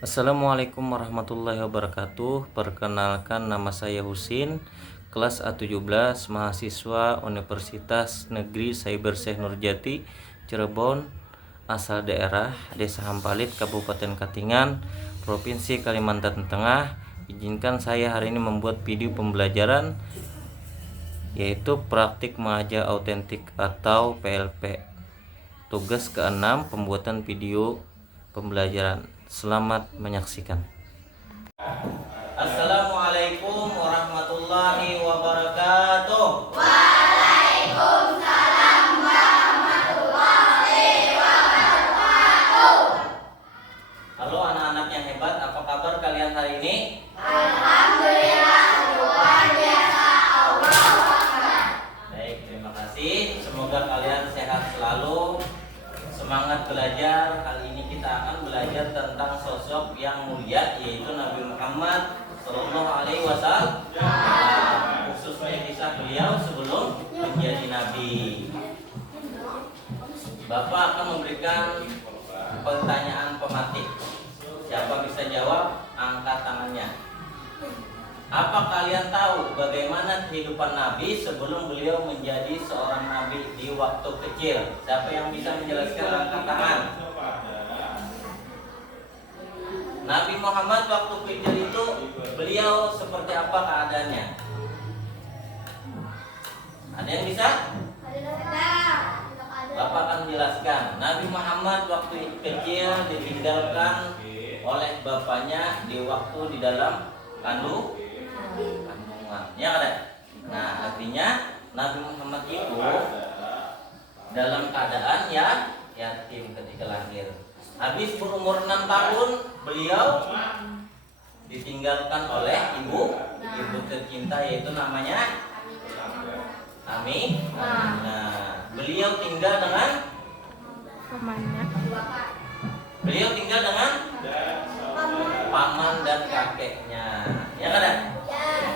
Assalamualaikum warahmatullahi wabarakatuh. Perkenalkan, nama saya Husin, kelas A17, mahasiswa Universitas Negeri Cyber Syekh Nurjati, Cirebon, asal daerah Desa Hampalit, Kabupaten Katingan, Provinsi Kalimantan Tengah. Izinkan saya hari ini membuat video pembelajaran yaitu praktik mengajar autentik atau PLP. Tugas ke-6, pembuatan video pembelajaran. Selamat menyaksikan. Assalamualaikum warahmatullahi wabarakatuh. Waalaikumsalam warahmatullahi wabarakatuh. Halo anak-anak yang hebat, apa kabar kalian hari ini? Alhamdulillah, luar biasa. Allahu Akbar. Baik, terima kasih. Semoga kalian sehat selalu, semangat belajar. Kali ini kita akan belajar tentang sosok yang mulia, yaitu Nabi Muhammad Shallallahu Alaihi Wasallam. Khususnya kisah beliau sebelum menjadi nabi. Bapak akan memberikan pertanyaan pematik. Siapa bisa jawab, angkat tangannya. Apa kalian tahu bagaimana kehidupan Nabi sebelum beliau menjadi seorang nabi di waktu kecil? Siapa yang bisa menjelaskan, angkat tangan. Nabi Muhammad waktu kecil itu beliau seperti apa keadaannya? Ada yang bisa? Bapak akan menjelaskan. Nabi Muhammad waktu kecil ditinggalkan oleh bapaknya di waktu di dalam kandungan. Ya ada. Nah, artinya Nabi Muhammad itu dalam keadaan ya yatim ketika lahir. Habis berumur 6 tahun beliau ditinggalkan oleh ibu tercinta, yaitu namanya Ami. Nah, beliau tinggal dengan paman dan kakeknya. Ya kan?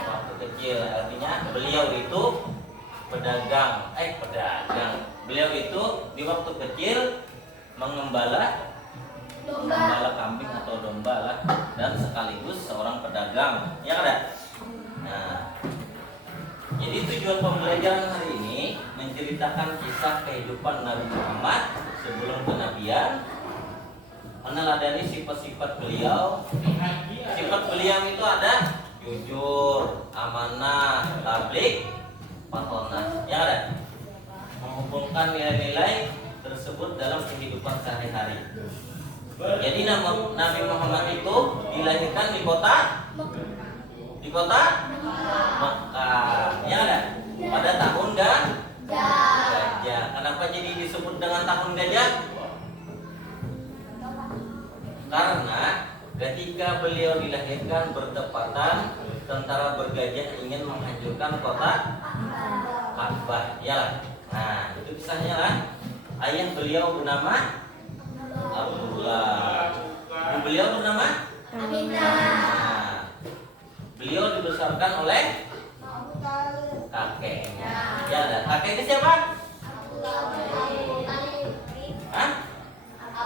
Waktu kecil, artinya beliau itu pedagang. Beliau itu di waktu kecil mengembala kambing atau domba lah, dan sekaligus seorang pedagang. Ya kan? Nah, jadi tujuan pembelajaran hari ini menceritakan kisah kehidupan Nabi Muhammad sebelum kenabian, meneladani sifat-sifat beliau. Sifat beliau itu ada jujur, amanah, tabligh, fatonah. Ya ada. Menghubungkan nilai-nilai tersebut dalam kehidupan sehari-hari. Jadi Nabi Muhammad itu dilahirkan di kota Mekah. Ya ada. Pada tahun gajah. Kenapa jadi disebut dengan tahun gajah? Karena ketika beliau dilahirkan bertepatan tentara bergajah ingin menghancurkan kota Ka'bah. Ya. Nah, itu kisahnya lah. Ayah beliau bernama Abdullah. Ibu beliau bernama Aminah. Nah, beliau dibesarkan oleh kakeknya. Ya, ada. Kakeknya siapa?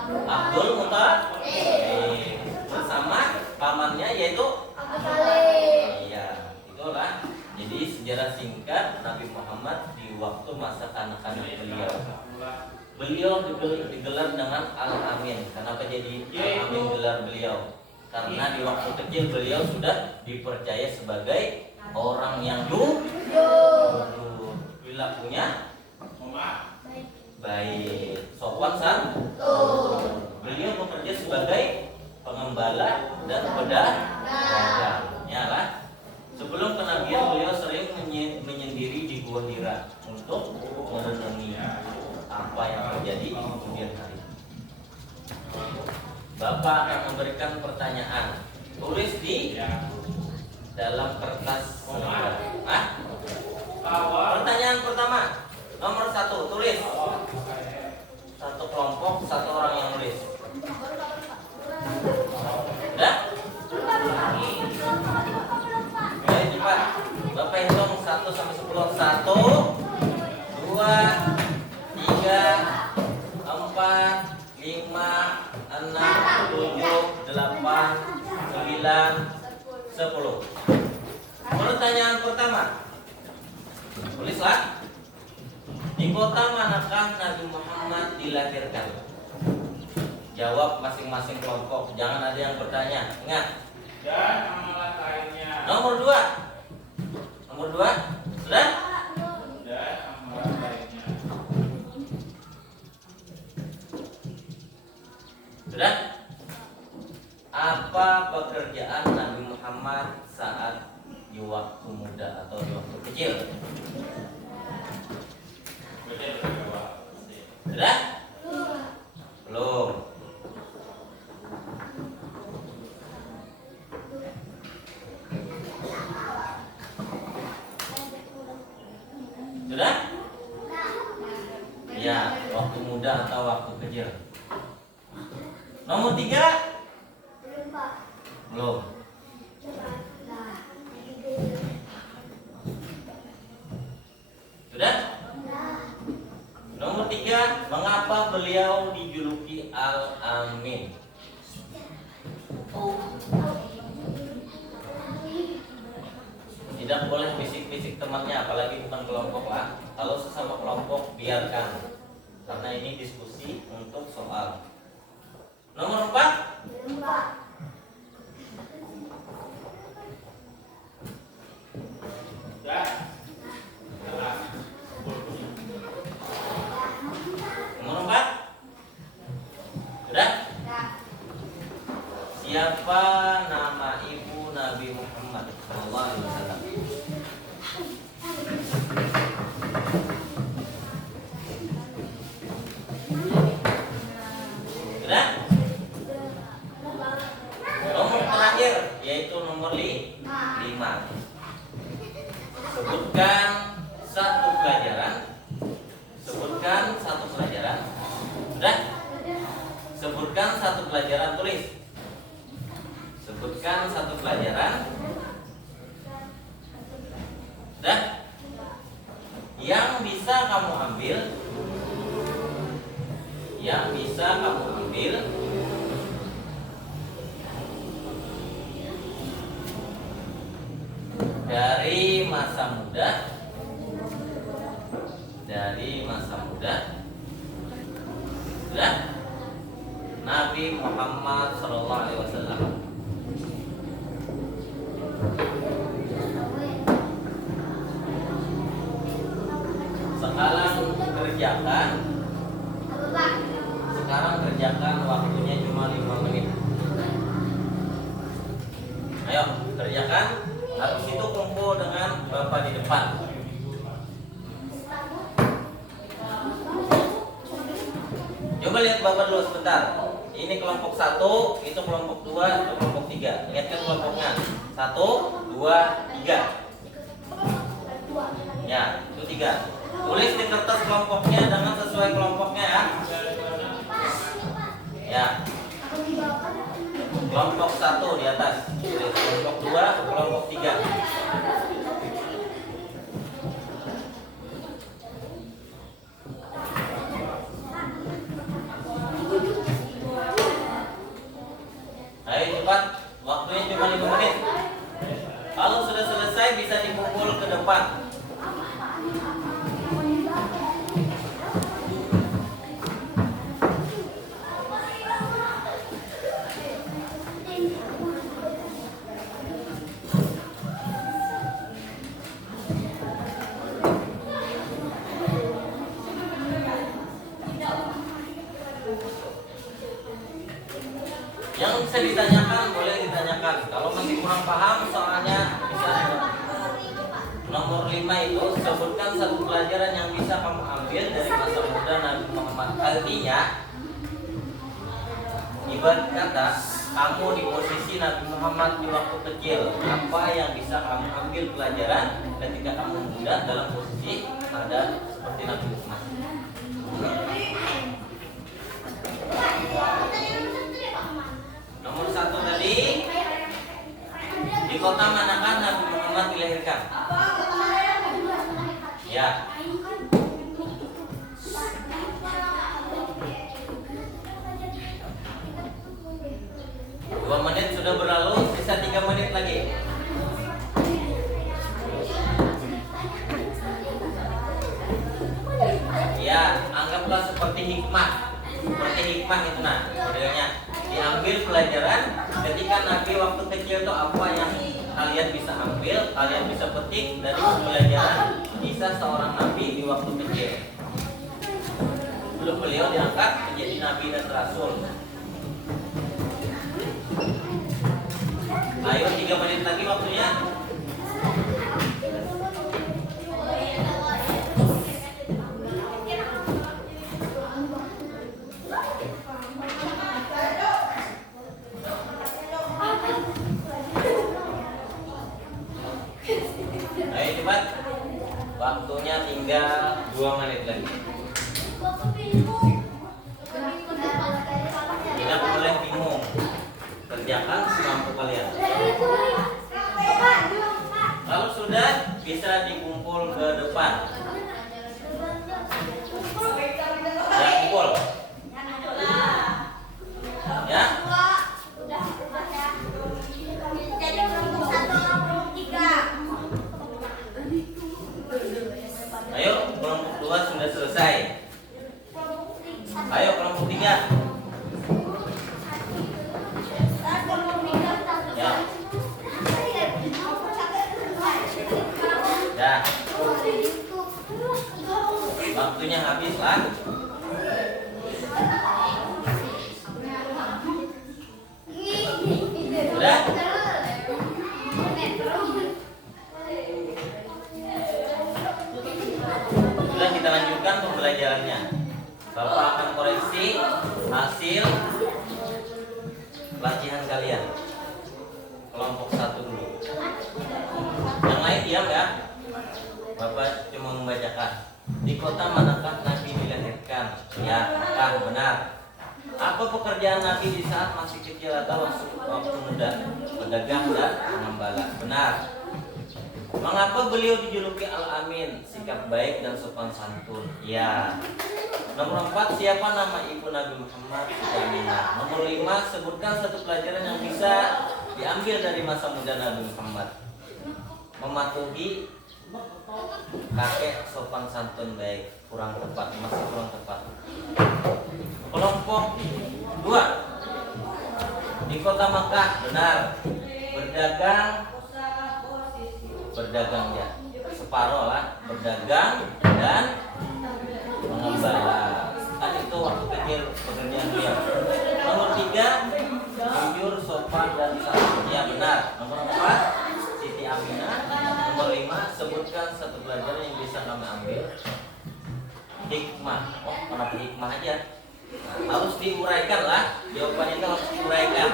Abdul Muthalib. Bersama pamannya yaitu Iya, itulah. Jadi sejarah singkat Nabi Muhammad di waktu masa kanak-kanak beliau. Beliau digelar dengan Al-Amin. Kenapa jadi Al-Amin gelar beliau? Karena di waktu kecil beliau sudah dipercaya sebagai orang yang jujur, perilakunya baik, sopan santun. Beliau bekerja sebagai pengembala dan pedagang. Ya lah. Sebelum kenabian beliau sering menyendiri di Gua Hira untuk merenungi apa yang terjadi di kemudian hari. Bapak akan memberikan pertanyaan. Tulis di dalam kertas. Pertanyaan pertama, nomor 1, tulis. Satu kelompok, satu orang yang nulis. Udah? Ayo cepat. Bapak hitung 1 sampai 10. 1, 2, 3, 4, 5, 6, 7, 8, 8, 9, 10. Pertanyaan pertama, tulislah. Di kota manakah Nabi Muhammad dilahirkan? Jawab masing-masing kelompok. Jangan ada yang bertanya. Ingat. Dan amalan lainnya. Nomor 2. Nomor 2. Sudah? Dan amalan lainnya. Sudah? Apa pekerjaan Nabi Muhammad saat di waktu muda atau di waktu kecil? Sudah? Belum. Sudah? Ya, waktu muda atau waktu kecil. Nomor 3? Belum. Sudah? Nomor 3, mengapa beliau dijuluki Al-Amin? Tidak boleh bisik-bisik temannya, apalagi bukan kelompok lah. Kalau sesama kelompok biarkan, karena ini diskusi untuk soal. Nomor 4? Dan Nomor 4? Sudah? Siapa nama ibu Nabi Muhammad SAW? Sudah? Nomor terakhir, yaitu nomor 5. Sebutkan satu pelajaran. Sebutkan satu pelajaran. Sudah? Sebutkan satu pelajaran, tulis. Sebutkan satu pelajaran. Sudah? Yang bisa kamu ambil. Yang bisa kamu ambil dari masa muda. Dari masa muda. Sudah? Nabi Muhammad SAW. Sekarang kerjakan, waktunya cuma 5 menit. Ayo kerjakan. Habis itu kumpul dengan Bapak di depan. Coba lihat Bapak dulu sebentar. Ini kelompok 1, itu kelompok 2, itu kelompok 3. Lihatkan kelompoknya. 1, 2, 3. Ya, itu 3. Tulis di kertas kelompoknya dengan sesuai kelompoknya ya. Ya. Kelompok 1 di atas. Tulis kelompok 2, kelompok 3. Ayo cepat, waktunya cuma 5 menit. Kalau sudah selesai bisa dikumpul ke depan. Yang bisa ditanyakan boleh ditanyakan. Kalau masih kurang paham soalnya bisa. Nomor 5 itu sebutkan satu pelajaran yang bisa kamu ambil dari masa muda Nabi Muhammad. Artinya ibarat kata kamu di posisi Nabi Muhammad di waktu kecil. Apa yang bisa kamu ambil pelajaran ketika kamu muda dalam posisi ada seperti Nabi Muhammad. Nomor 1 tadi, di kota manakah Nabi Muhammad dilahirkan? Ya. Di pelajaran ketika Nabi waktu kecil itu apa yang kalian bisa ambil, kalian bisa petik dari pelajaran kisah seorang Nabi di waktu kecil. Belum beliau diangkat menjadi Nabi dan Rasul. Ayo 3 menit lagi waktunya. Ayo cepat. Waktunya tinggal 2 menit lagi. Tidak boleh bingung. Kerjakan semampu kalian. Kalau sudah bisa dikumpul ke depan. Ya, kumpul. Ya. Ayo, kelompok 2 sudah selesai. Ayo kelompok 3. Ya. Ya. Waktunya habis lah. Sudah? Sudah, kita lanjutkan pembelajarannya. Bapak akan koreksi hasil latihan kalian. Kelompok 1 dulu. Yang lain diam ya. Bapak cuma membacakan. Di kota manakah Nabi dilahirkan? Ya, kan benar. Apa pekerjaan Nabi di saat masih kecil atau waktu muda? Pedagang dan pengembala. Benar. Mengapa beliau dijuluki Al-Amin? Sikap baik dan sopan santun. Ya. Nomor 4, siapa nama ibu Nabi Muhammad? Aminah. Nomor 5, sebutkan satu pelajaran yang bisa diambil dari masa muda Nabi Muhammad. Mematuhi kakek, sopan santun baik. Kurang tepat, masih kurang tepat. Kelompok 2. Di kota Makkah. Benar. Berdagang ya, separuh lah. Berdagang dan mengembala. Kan itu waktu kecil pekerjaan dia. Nomor 3, jujur, sopan dan santun. Ya benar. Nomor 4, Siti Aminah. Nomor 5, sebutkan satu pelajaran yang bisa kami ambil. Hikmah. Oh, kenapa hikmah aja? Nah, harus diuraikan lah. Jawabannya itu harus diuraikan.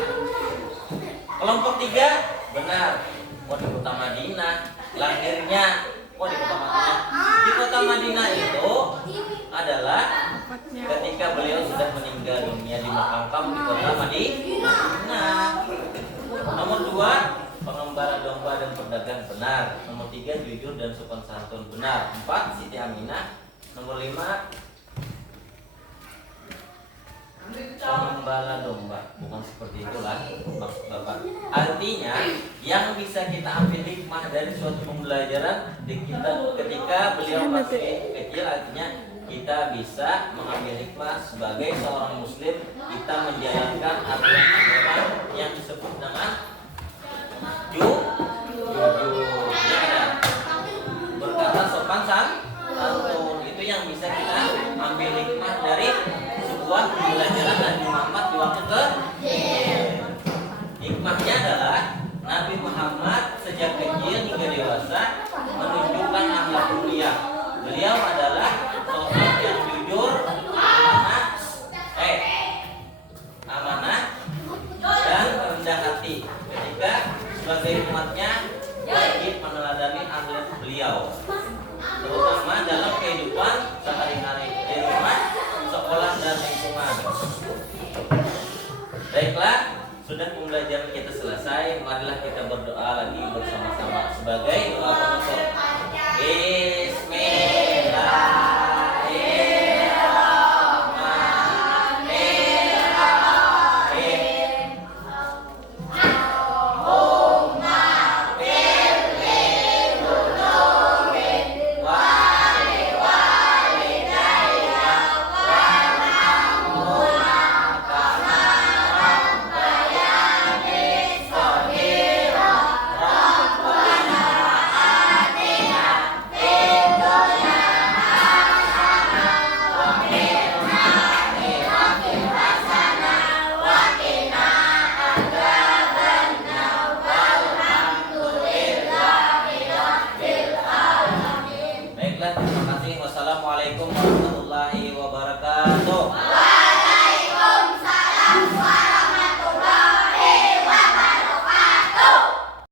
Kelompok 3, benar. Oh, di kota Madinah. Lahirnya di kota Madinah. Di kota Madinah itu adalah ketika beliau sudah meninggal dunia di makam di kota Madinah. Nomor 2, pengembala domba dan pedagang. Benar. Nomor 3, jujur dan sopan santun. Benar. 4, Siti Aminah. Nomor 5, pengembala domba. Bukan seperti itulah maksud Bapak. Artinya yang bisa kita ambil hikmah dari suatu pembelajaran ketika beliau masih kecil, artinya kita bisa mengambil hikmah sebagai seorang muslim. Kita menjalankan aturan-aturan yang disebut dengan jujur, ya, berkata sopan santun. Itu yang bisa kita ambil hikmah dari sebuah pembelajaran Nabi Muhammad di waktu kecil. Hikmahnya adalah Nabi Muhammad sejak kecil hingga dewasa menunjukkan akhlak mulia. Beliau adalah sosok yang jujur, amanah dan rendah hati. Ketika sebagai umatnya wajib meneladani akhlak beliau, terutama dalam kehidupan sehari-hari di rumah, sekolah dan lingkungan. Baiklah, sudah pembelajaran kita selesai. Marilah kita berdoa lagi bersama-sama sebagai doa penutup. Bismillah.